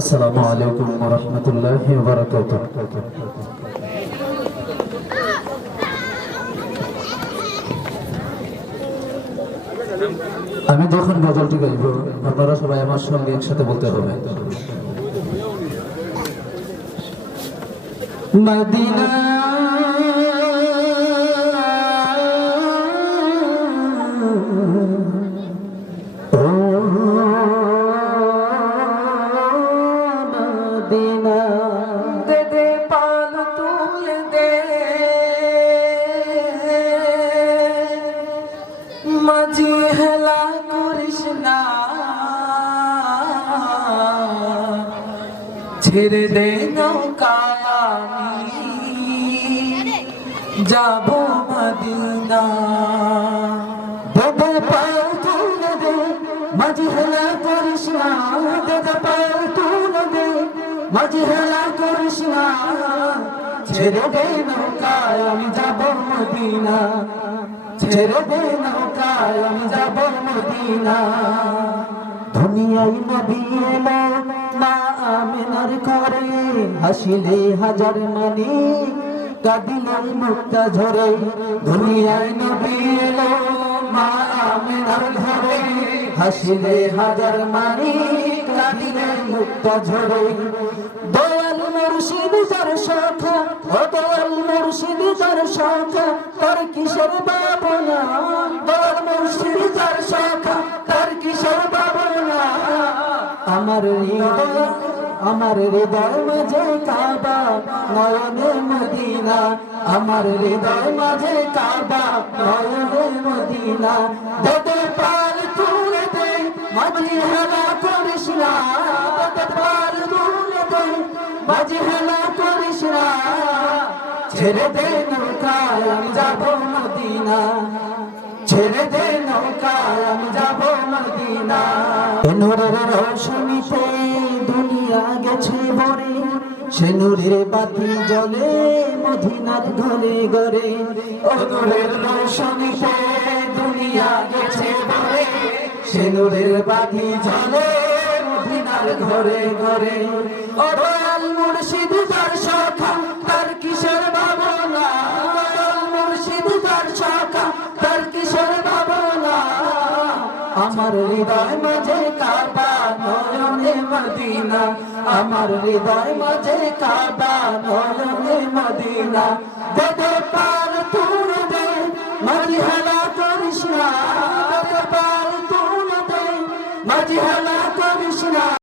আসসালামু আলাইকুম ওয়া রাহমাতুল্লাহি ওয়া বারাকাতুহু। আমি যখন গজলটি গাইব আপনারা সবাই আমার সঙ্গে একসাথে বলতে হবে। মদিনা দে দে পাল তুল দে মাঝি হেলা করিস না, ছেড়ে দে নৌকায় আমি যাব মদিনা। দে দে পাল তুল দে মাঝি হেলা করিস না, দে দে পাল তুল দে মাঝি হেলা করিস না, ছেড়ে দে নৌকায় আমি যাব মদিনা, ছেড়ে দে নৌকায় আমি যাব মদিনা। দুনিয়ায় নবী এলো মা আমিনার ঘরে, হাসিলে হাজার মানি কাঁদিলে মুক্তা ঝরে। দুনিয়ায় নবী এলো মা আমিনার ঘরে, হাসিলে হাজার মানি কাঁদিলে মুক্তা ঝরে। দয়াল মুর্শিদ যার শাখা, ও দয়াল মুর্শিদ যার শাখা, তার কিসের ভাবনা। দয়াল মুর্শিদ যার শাখা, তার কিসের ভাবনা। আমার হৃদয় মাঝে কাবা, নয়নে মদিনা। আমার হৃদয় মাঝে কাবা, নয়নে মদিনা। দে দে পাল তুলে দে মাঝি হেলা করিস না, দে দে পাল তুলে দে মাঝি হেলা করিস না, ছেড়ে দে নৌকায় আমি যাব মদিনা, ছেড়ে দে নৌকায় আমি যাব মদিনা। নূরের রোশনীতে দুনিয়া গেছে ভরে, সে নূরের বাতি জ্বলে মদিনার ঘরে ঘরে। ও নূরের রোশনীতে দুনিয়া গেছে ভরে, সে নূরের বাতি জ্বলে মদিনার ঘরে ঘরে। ও দয়াল মুর্শিদ যার শাখা, তার কিসের ভাবনা। দয়াল মুর্শিদ যার শাখা, তার কিসের ভাবনা। আমার হৃদয় মাঝে কাবা, নয়নে মদিনা। আমার হৃদয় মাঝে কাবা, নয়নে মদিনা। দে দে পাল তুলে দে মাঝি হেলা করিস না, দে দে পাল তুলে দে মাঝি হেলা করিস না।